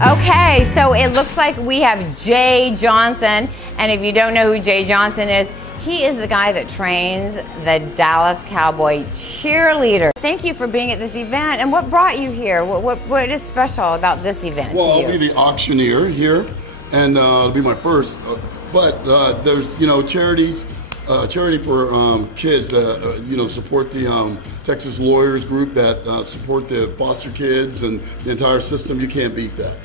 Okay, so it looks like we have Jay Johnson, and if you don't know who Jay Johnson is, he is the guy that trains the Dallas Cowboy cheerleader. Thank you for being at this event, and what brought you here? What is special about this event to you? Well, I'll be the auctioneer here, and it'll be my first, but there's, charities, charity for kids that, support the Texas Lawyers Group that support the foster kids and the entire system. You can't beat that.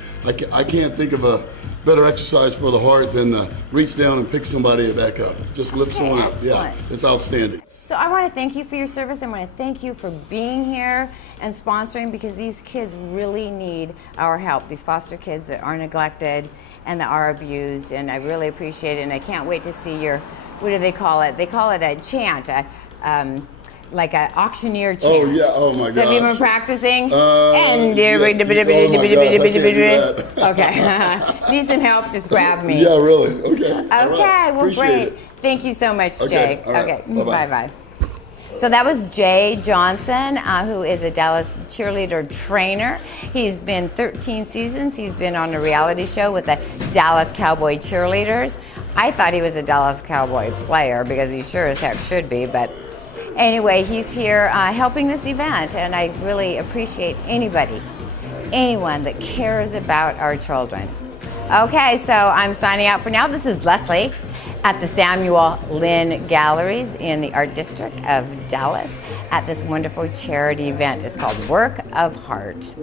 I can't think of a better exercise for the heart than reach down and pick somebody back up. Just lift someone up. Yeah, it's outstanding. So I want to thank you for your service. I want to thank you for being here and sponsoring, because these kids really need our help. These foster kids that are neglected and that are abused, and I really appreciate it. And I can't wait to see your, what do they call it? They call it a chant, like an auctioneer chant. Oh yeah, oh my God. So have you been practicing? Okay. Need some help, just grab me. Yeah, really. Okay. Okay, right. well, Appreciate great. it. Thank you so much, Okay. Jay. All right. Okay, Bye-bye. bye-bye. So that was Jay Johnson, who is a Dallas cheerleader trainer. He's been 13 seasons. He's been on a reality show with the Dallas Cowboy cheerleaders. I thought he was a Dallas Cowboy player, because he sure as heck should be, but anyway, he's here helping this event, and I really appreciate anyone that cares about our children. Okay, so I'm signing out for now. This is Leslie at the Samuel Lynn Galleries in the Art District of Dallas at this wonderful charity event. It's called Work of Heart.